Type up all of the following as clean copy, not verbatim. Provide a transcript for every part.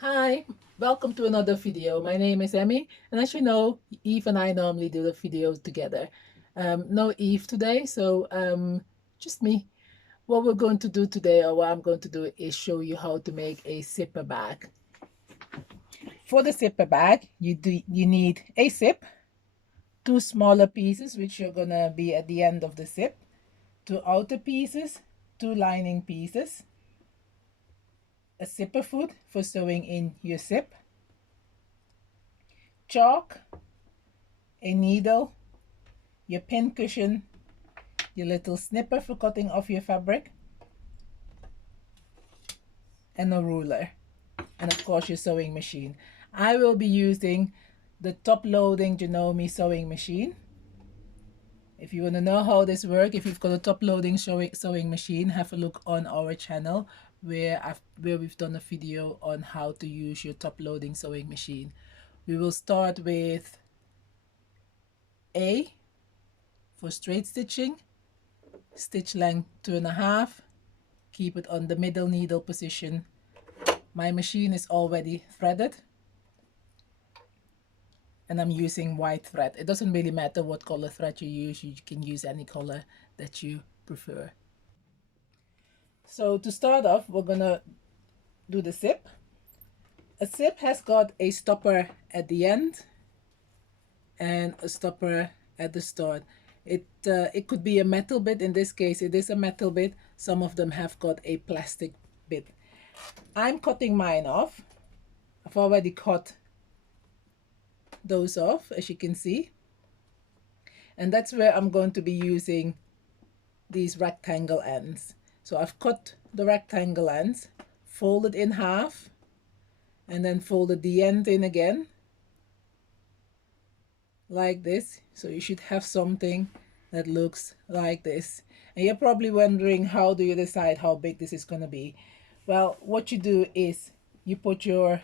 Hi, welcome to another video. My name is Emmy, and as you know, Eve and I normally do the videos together. No Eve today, so just me. What we're going to do today, or what I'm going to do, is show you how to make a zipper bag. For the zipper bag, you need a zip, two smaller pieces, which are gonna be at the end of the zip, two outer pieces, two lining pieces, a zipper foot for sewing in your zip, chalk, a needle, your pin cushion, your little snipper for cutting off your fabric, and a ruler, and of course your sewing machine. I will be using the top loading Janome sewing machine. If you want to know how this works, if you've got a top loading sewing machine, have a look on our channel where we've done a video on how to use your top loading sewing machine. We will start with A for straight stitching, stitch length 2.5, keep it on the middle needle position. My machine is already threaded and I'm using white thread. It doesn't really matter what color thread you use. You can use any color that you prefer. So to start off, we're gonna do the zip. A zip has got a stopper at the end and a stopper at the start. It could be a metal bit. In this case, it is a metal bit. Some of them have got a plastic bit. I'm cutting mine off. I've already cut those off, as you can see, and that's where I'm going to be using these rectangle ends. So I've cut the rectangle ends, folded in half, and then folded the end in again like this. So you should have something that looks like this. And you're probably wondering, how do you decide how big this is going to be? Well, what you do is you put your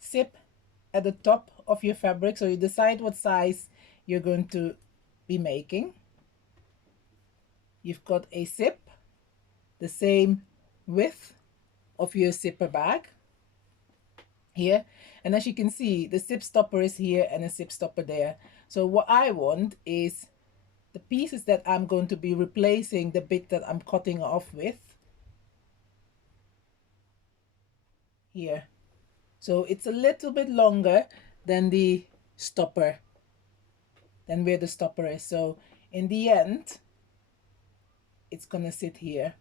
zip at the top of your fabric, so you decide what size you're going to be making. You've got a zip the same width of your zipper bag here, and as you can see, the zip stopper is here and a zip stopper there. So what I want is the pieces that I'm going to be replacing the bit that I'm cutting off with here. So it's a little bit longer than the stopper, than where the stopper is. So in the end, it's gonna sit here.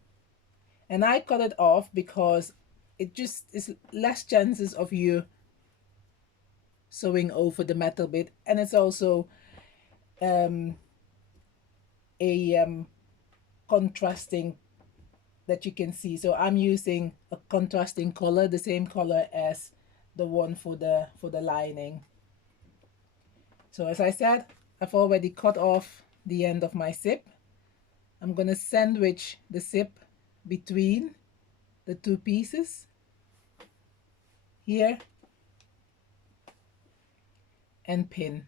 And I cut it off because it just is less chances of you sewing over the metal bit, and it's also a contrasting that you can see. So I'm using a contrasting color, the same color as the one for the lining. So as I said, I've already cut off the end of my zip. I'm going to sandwich the zip between the two pieces here and pin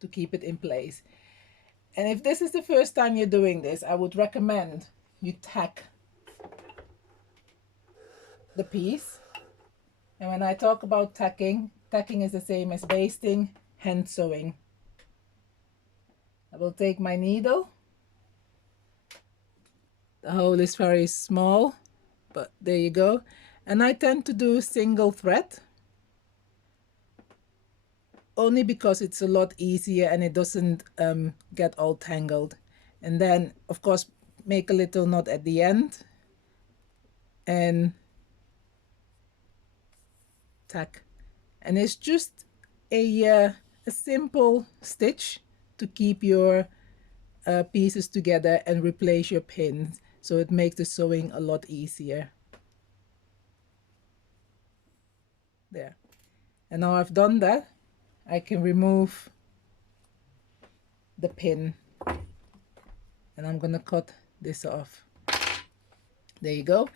to keep it in place. And if this is the first time you're doing this, I would recommend you tack the piece. And when I talk about tacking, tacking is the same as basting, hand sewing. I will take my needle. The hole is very small, but there you go. And I tend to do single thread, only because it's a lot easier and it doesn't get all tangled. And then, of course, make a little knot at the end and tack. And it's just a simple stitch to keep your pieces together and replace your pins, so it makes the sewing a lot easier. There. And now I've done that, I can remove the pin and I'm gonna cut this off. There you go.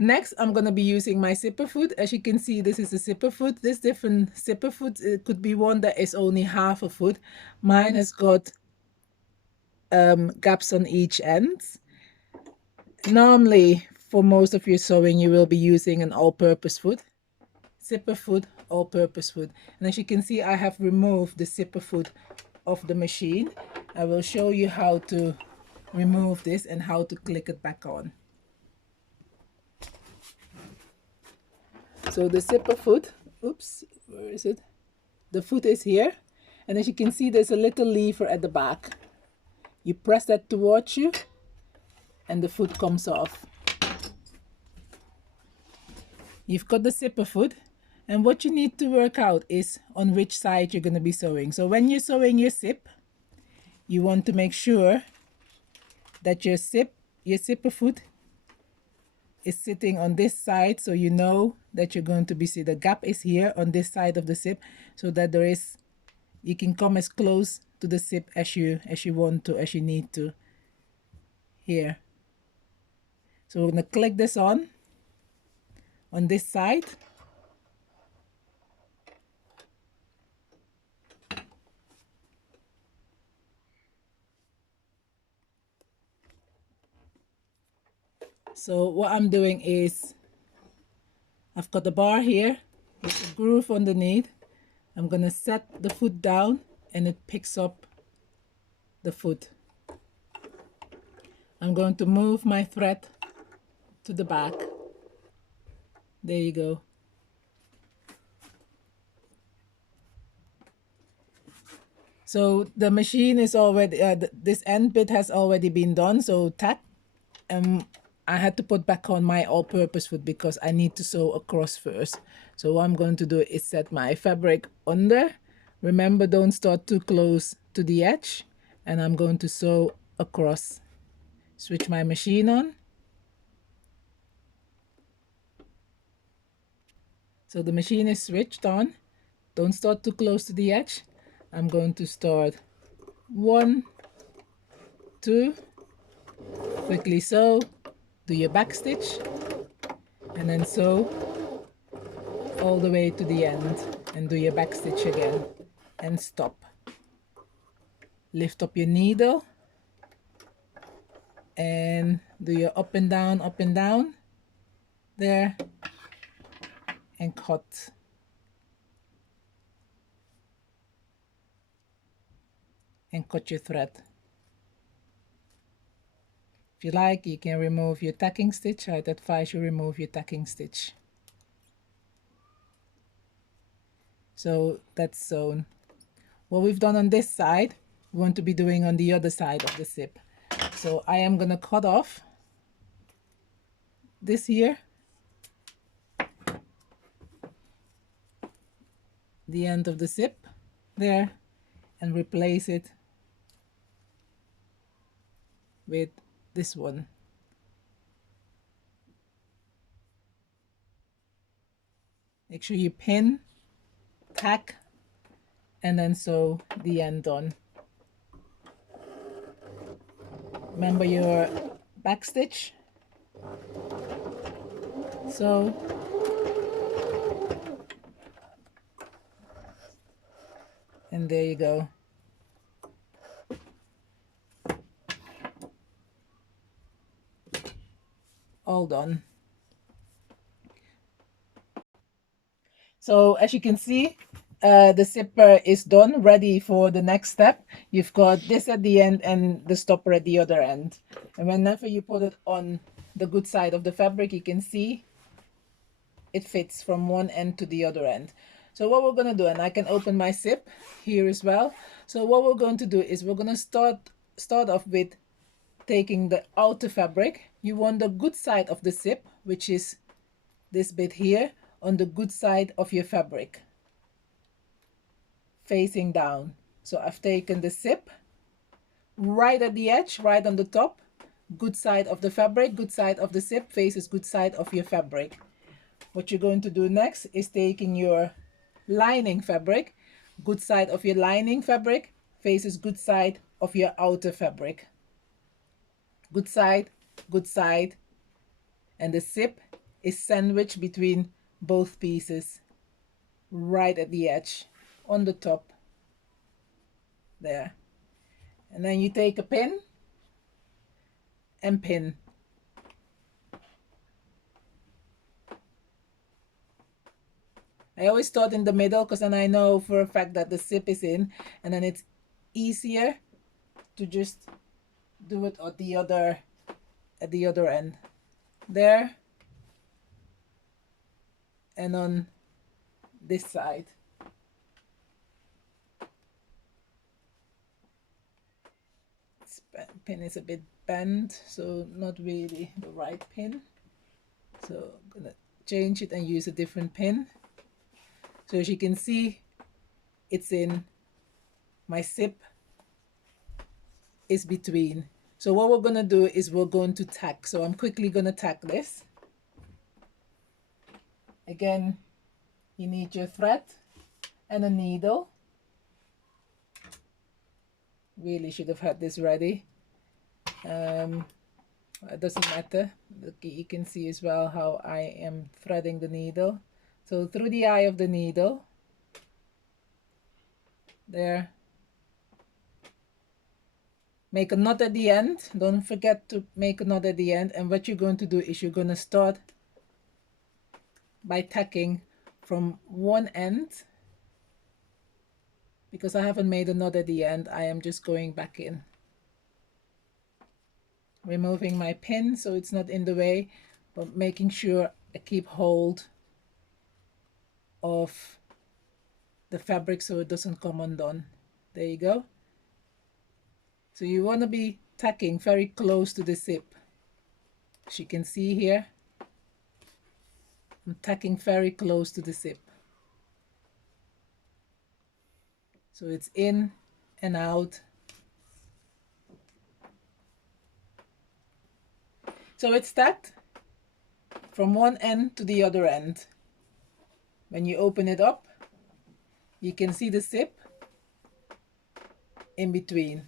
Next, I'm going to be using my zipper foot. As you can see, this is a zipper foot. There's different zipper foot. It could be one that is only half a foot. Mine has got gaps on each end. Normally, for most of your sewing you will be using an all-purpose foot, zipper foot, all-purpose foot. And as you can see, I have removed the zipper foot of the machine. I will show you how to remove this and how to click it back on. So the zipper foot, oops, where is it? The foot is here, and as you can see, there's a little lever at the back. You press that towards you and the foot comes off. You've got the zipper foot, and what you need to work out is on which side you're going to be sewing. So when you're sewing your zip, you want to make sure that your zipper foot is sitting on this side, so you know that you're going to be, see the gap is here on this side of the zip, so that you can come as close to the zip as you want to, as you need to here. So we're going to click this on this side. So what I'm doing is, I've got the bar here, there's a groove underneath. I'm going to set the foot down and it picks up the foot. I'm going to move my thread to the back. There you go. So the machine is already, this end bit has already been done, so tack. I had to put back on my all-purpose foot because I need to sew across first. So what I'm going to do is set my fabric under. Remember, don't start too close to the edge. And I'm going to sew across. Switch my machine on. So the machine is switched on. Don't start too close to the edge. I'm going to start 1, 2, quickly sew, do your back stitch, and then sew all the way to the end and do your back stitch again and stop. Lift up your needle and do your up and down there and cut. And cut your thread. If you like, you can remove your tacking stitch. I'd advise you remove your tacking stitch. So that's sewn. What we've done on this side, we want to be doing on the other side of the zip. So I am going to cut off this here, the end of the zip there, and replace it with this one. Make sure you pin, tack, and then sew the end on. Remember your back stitch. So and there you go. All done. So as you can see, the zipper is done, ready for the next step. You've got this at the end and the stopper at the other end. And whenever you put it on the good side of the fabric, you can see it fits from one end to the other end. So what we're going to do, and I can open my zip here as well. So what we're going to do is we're going to start off with taking the outer fabric. You want the good side of the zip, which is this bit here, on the good side of your fabric, facing down. So I've taken the zip right at the edge, right on the top, good side of the fabric, good side of the zip faces good side of your fabric. What you're going to do next is taking your lining fabric, good side of your lining fabric faces good side of your outer fabric. Good side, and the zip is sandwiched between both pieces right at the edge on the top there. And then you take a pin and pin. I always start in the middle because then I know for a fact that the zip is in, and then it's easier to just do it at the other end. There, and on this side. This pin is a bit bent, so not really the right pin. So I'm gonna change it and use a different pin. So as you can see, it's in, my zip is between. So what we're gonna do is we're going to tack. So I'm quickly gonna tack this. Again, you need your thread and a needle. Really should have had this ready. It doesn't matter. You can see as well how I am threading the needle. So through the eye of the needle, there. Make a knot at the end. Don't forget to make a knot at the end. And what you're going to do is you're going to start by tacking from one end. Because I haven't made a knot at the end, I am just going back in. Removing my pin so it's not in the way, but making sure I keep hold of the fabric so it doesn't come undone. There you go. So you want to be tacking very close to the zip. As you can see here, I'm tacking very close to the zip. So it's in and out. So it's tacked from one end to the other end. When you open it up, you can see the zip in between.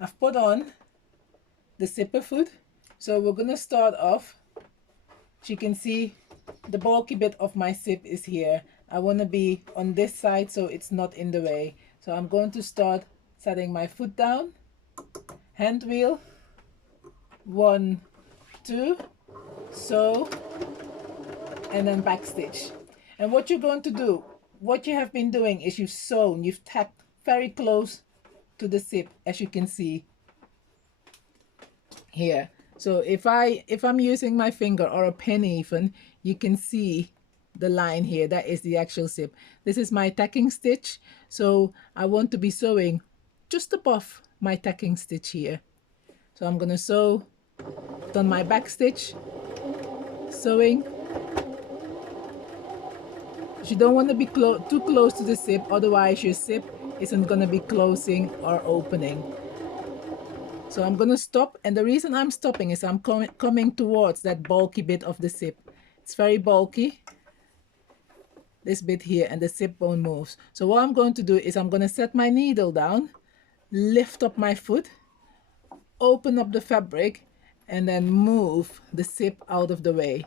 I've put on the zipper foot. So we're going to start off. As you can see, the bulky bit of my zip is here. I want to be on this side so it's not in the way. So I'm going to start setting my foot down, hand wheel, 1, 2, sew, and then back stitch. And what you're going to do, what you have been doing is you've sewn, you've tacked very close to the zip, as you can see here. So if I'm using my finger or a pen even, you can see the line here. That is the actual zip. This is my tacking stitch. So I want to be sewing just above my tacking stitch here. So I'm going to sew, done my back stitch, sewing. You don't want to be too close to the zip, otherwise your zip isn't going to be closing or opening. So I'm going to stop, and the reason I'm stopping is I'm coming towards that bulky bit of the zip. It's very bulky, this bit here, and the zip bone moves. So what I'm going to do is I'm going to set my needle down, lift up my foot, open up the fabric, and then move the zip out of the way.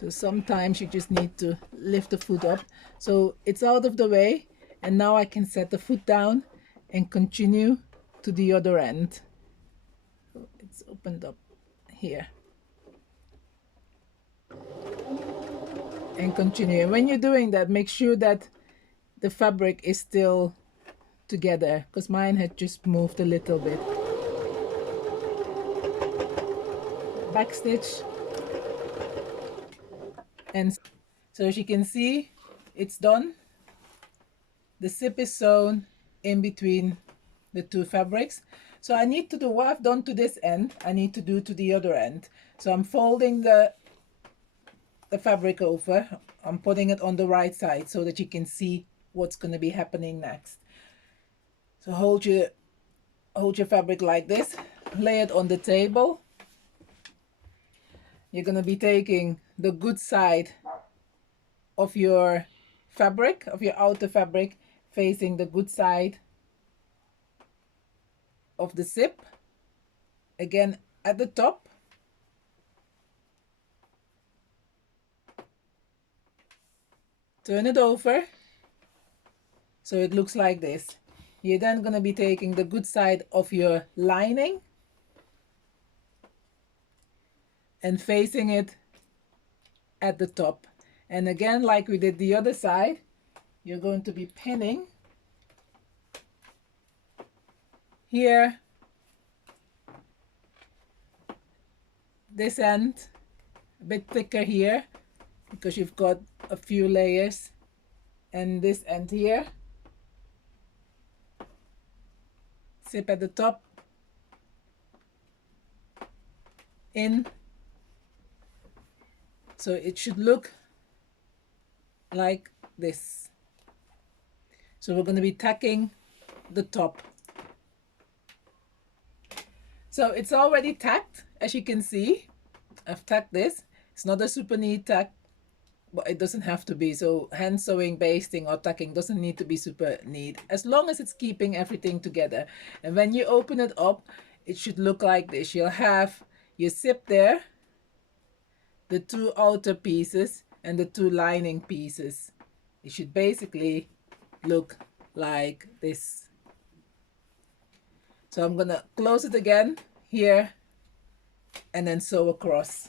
So sometimes you just need to lift the foot up so it's out of the way, and now I can set the foot down and continue to the other end. So it's opened up here and continue. And when you're doing that, make sure that the fabric is still together, because mine had just moved a little bit. Back stitch. And so as you can see, it's done. The zip is sewn in between the two fabrics. So I need to do what I've done to this end, I need to do to the other end. So I'm folding the fabric over, I'm putting it on the right side so that you can see what's going to be happening next. So hold your fabric like this, lay it on the table. You're going to be taking the good side of your fabric, of your outer fabric, facing the good side of the zip, again at the top. Turn it over so it looks like this. You're then going to be taking the good side of your lining and facing it at the top. And again, like we did the other side, you're going to be pinning here, this end, a bit thicker here because you've got a few layers, and this end here, zip at the top, in, so it should look like this. So we're going to be tacking the top. So it's already tacked, as you can see. I've tacked this. It's not a super neat tack, but it doesn't have to be. So hand sewing, basting, or tacking doesn't need to be super neat, as long as it's keeping everything together. And when you open it up, it should look like this. You'll have your zip there, the two outer pieces, and the two lining pieces. It should basically look like this. So I'm gonna close it again here and then sew across,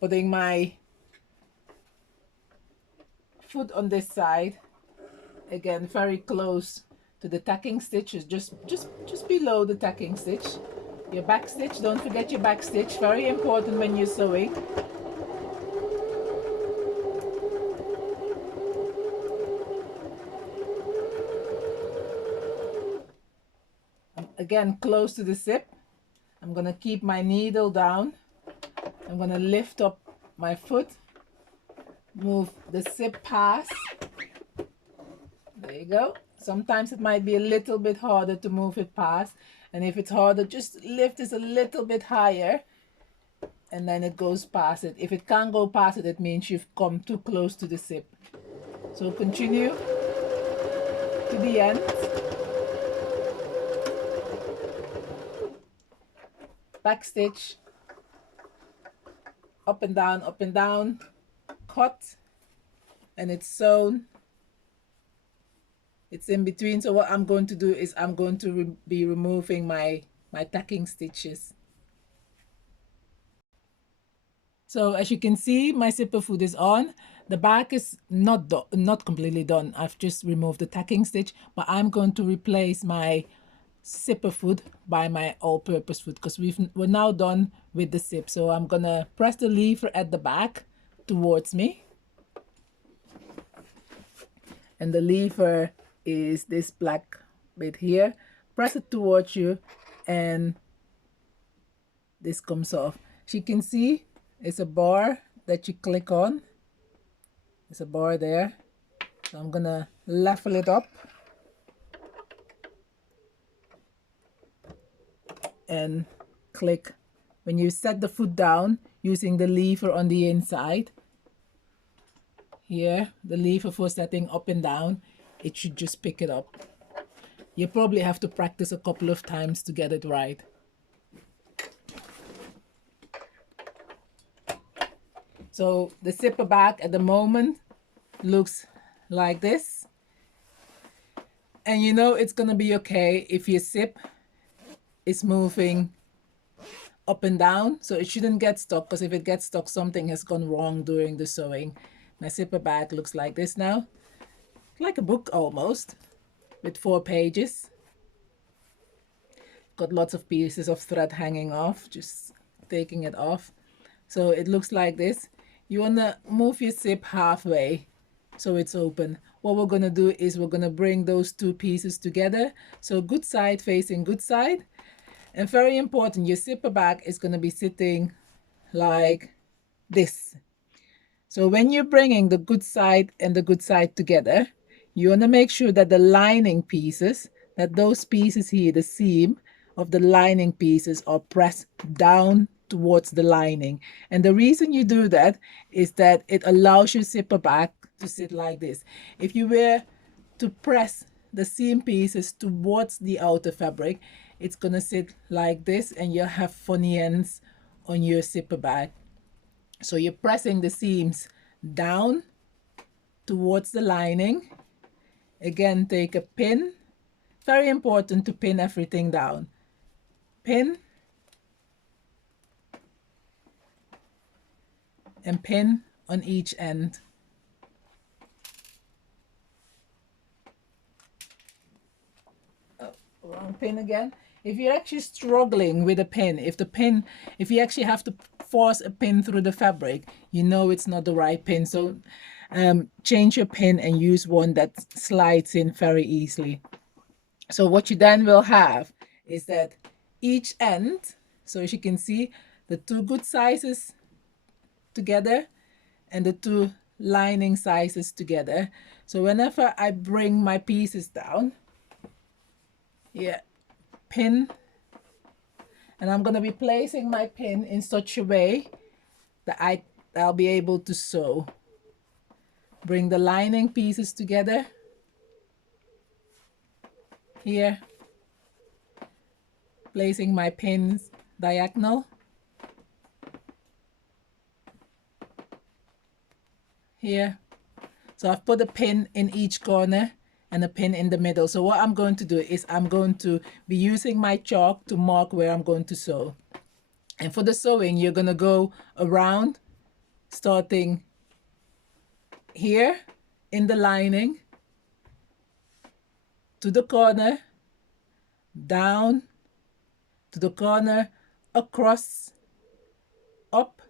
putting my foot on this side, again very close to the tacking stitch, is just below the tacking stitch. Your back stitch, don't forget your back stitch, very important when you're sewing. Again, close to the zip. I'm gonna keep my needle down. I'm gonna lift up my foot, move the zip past. There you go. Sometimes it might be a little bit harder to move it past, and if it's harder, just lift this a little bit higher, and then it goes past it. If it can't go past it, it means you've come too close to the zip. So continue to the end. Back stitch, up and down, cut, and it's sewn. It's in between. So what I'm going to do is I'm going to be removing my tacking stitches. So as you can see, my zipper foot is on. The back is not completely done. I've just removed the tacking stitch, but I'm going to replace my zipper foot by my all-purpose foot because we're now done with the zip. So I'm gonna press the lever at the back towards me, and the lever is this black bit here. Press it towards you and this comes off. As you can see, it's a bar that you click on. There's a bar there. So I'm gonna level it up and click. When you set the foot down using the lever on the inside, here, the lever for setting up and down, it should just pick it up. You probably have to practice a couple of times to get it right. So the zipper back at the moment looks like this. And you know it's gonna be okay if your zip is moving up and down, so it shouldn't get stuck, because if it gets stuck, something has gone wrong during the sewing. My zipper back looks like this now, like a book almost, with 4 pages. Got lots of pieces of thread hanging off, just taking it off. So it looks like this. You wanna move your zip halfway so it's open. What we're gonna do is we're gonna bring those 2 pieces together, so good side facing good side. And very important, your zipper back is going to be sitting like this. So when you're bringing the good side and the good side together, you want to make sure that the lining pieces, that those pieces here, the seam of the lining pieces, are pressed down towards the lining. And the reason you do that is that it allows your zipper back to sit like this. If you were to press the seam pieces towards the outer fabric, it's gonna sit like this and you'll have funny ends on your zipper bag. So you're pressing the seams down towards the lining. Again, take a pin. Very important to pin everything down. Pin. and pin on each end. Wrong pin again. If you're actually struggling with a pin, if you actually have to force a pin through the fabric, you know it's not the right pin. So change your pin and use one that slides in very easily. So what you then will have is that each end, so as you can see, the two good sizes together and the two lining sizes together. So whenever I bring my pieces down, yeah, pin, and I'm going to be placing my pin in such a way that I'll be able to sew. Bring the lining pieces together here, placing my pins diagonal here. So I've put a pin in each corner and a pin in the middle. So what I'm going to do is I'm going to be using my chalk to mark where I'm going to sew. And for the sewing, you're going to go around, starting here in the lining, to the corner, down, to the corner, across, up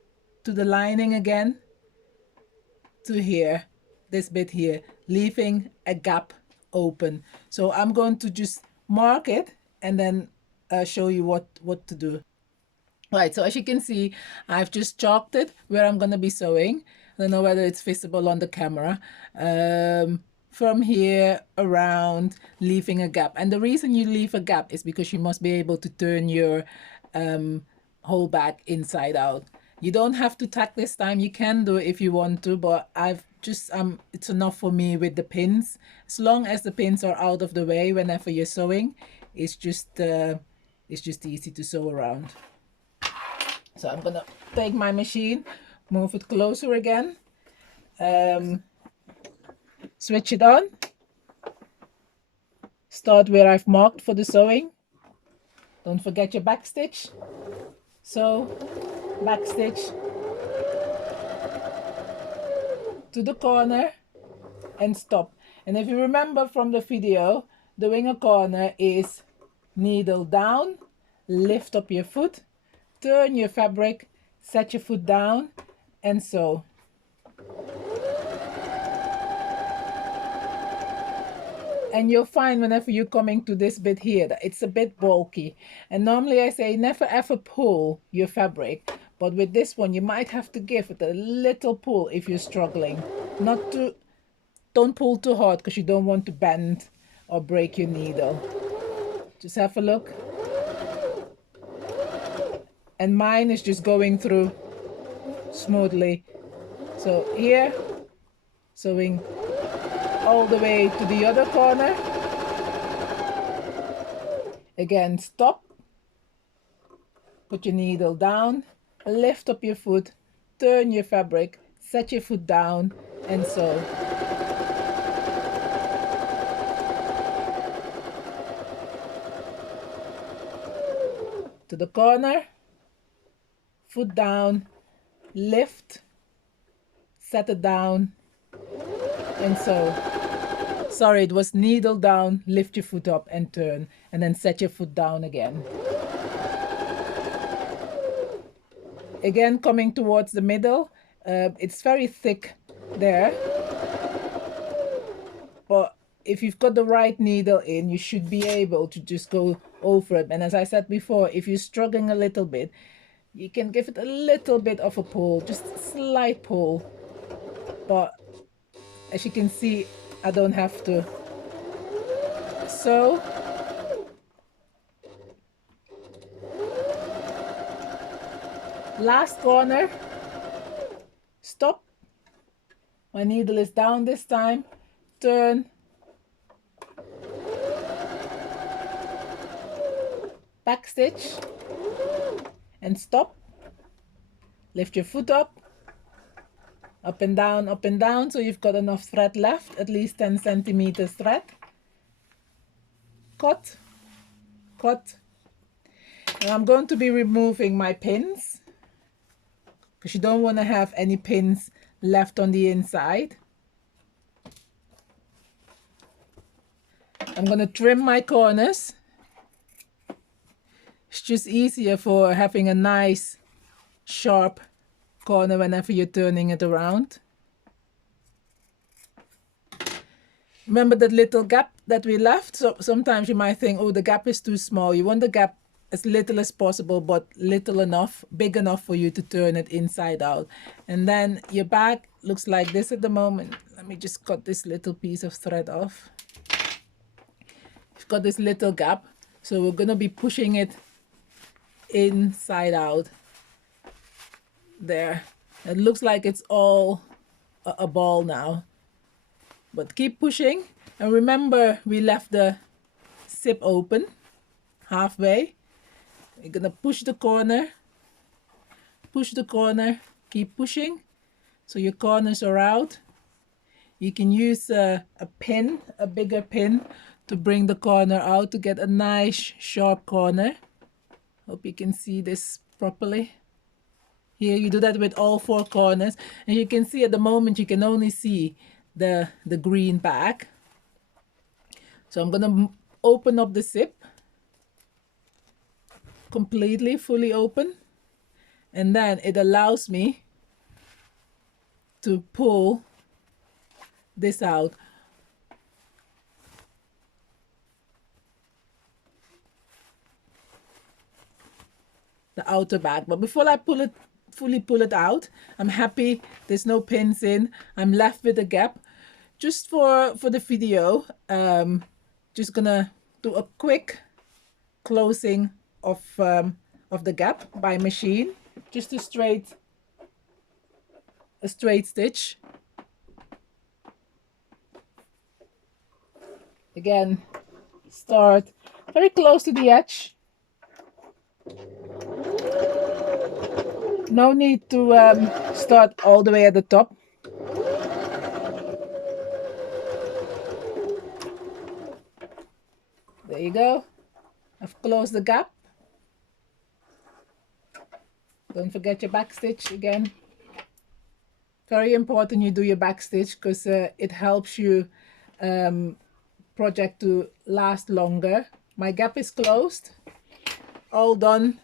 to the lining again, to here, this bit here, leaving a gap open. So I'm going to just mark it and then show you what to do. Right, so as you can see, I've just chalked it where I'm going to be sewing. I don't know whether it's visible on the camera. From here around, leaving a gap. And the reason you leave a gap is because you must be able to turn your whole back inside out. You don't have to tack this time. You can do it if you want to, but I've just it's enough for me with the pins. As long as the pins are out of the way whenever you're sewing, it's just easy to sew around. So I'm gonna take my machine, move it closer again, switch it on, start where I've marked for the sewing. Don't forget your back stitch. So back stitch to the corner and stop. And if you remember from the video, doing a corner is needle down, lift up your foot, turn your fabric, set your foot down, and sew. And you'll find whenever you're coming to this bit here that it's a bit bulky. And normally I say never ever pull your fabric, but with this one you might have to give it a little pull if you're struggling. Don't pull too hard because you don't want to bend or break your needle. Just have a look. And mine is just going through smoothly. So here, sewing all the way to the other corner. Again, stop, put your needle down, lift up your foot, turn your fabric, set your foot down, and sew. To the corner, foot down, lift, set it down, and sew. Sorry, it was needle down, lift your foot up and turn, and then set your foot down again. Again, coming towards the middle, it's very thick there, but if you've got the right needle in, you should be able to just go over it. And as I said before, if you're struggling a little bit, you can give it a little bit of a pull, just a slight pull. But as you can see, I don't have to. So last corner, stop. My needle is down this time, turn, back stitch, and stop. Lift your foot up and down, so you've got enough thread left, at least 10 centimeters thread. Cut, cut. And I'm going to be removing my pins. because you don't want to have any pins left on the inside. I'm going to trim my corners. It's just easier for having a nice sharp corner whenever you're turning it around. Remember that little gap that we left? So sometimes you might think, oh, the gap is too small. You want the gap as little as possible, but little enough, big enough for you to turn it inside out. And then your bag looks like this at the moment. Let me just cut this little piece of thread off. You've got this little gap, so we're gonna be pushing it inside out. There. It looks like it's all a ball now. But keep pushing, and remember we left the zip open halfway. You're gonna push the corner, keep pushing so your corners are out. You can use a pin, a bigger pin, to bring the corner out to get a nice sharp corner. Hope you can see this properly. Here you do that with all 4 corners, and you can see at the moment you can only see the green bag. So I'm gonna open up the zip completely, fully open, and then it allows me to pull this out. The outer bag. But before I fully pull it out, I'm happy there's no pins in. I'm left with a gap. Just for the video, just gonna do a quick closing of the gap by machine. Just a straight stitch. Again, start very close to the edge. No need to start all the way at the top. There you go. I've closed the gap. Don't forget your back stitch again. Very important you do your back stitch, because it helps you project to last longer. My gap is closed. All done.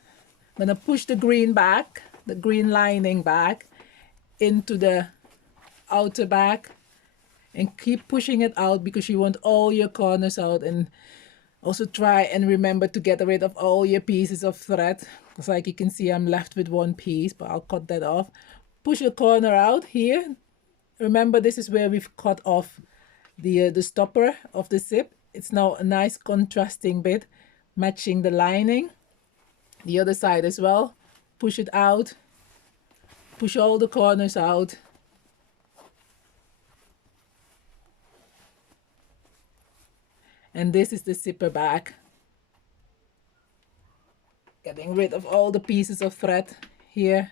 I'm gonna push the green back, the green lining back, into the outer bag, and keep pushing it out because you want all your corners out. And also try and remember to get rid of all your pieces of thread, because like you can see I'm left with 1 piece, but I'll cut that off. Push the corner out here. Remember, this is where we've cut off the stopper of the zip. It's now a nice contrasting bit, matching the lining. The other side as well. Push it out. Push all the corners out. And this is the zipper bag. Getting rid of all the pieces of thread here.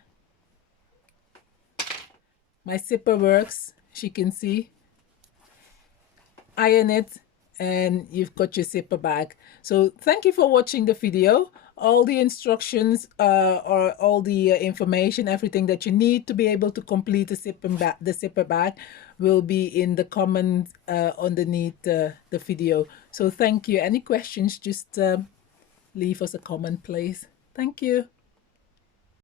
My zipper works, as you can see. Iron it, and you've got your zipper bag. So thank you for watching the video. All the instructions or all the information, everything that you need to be able to complete the zipper bag will be in the comments underneath the video. So thank you. Any questions, just leave us a comment, please. Thank you.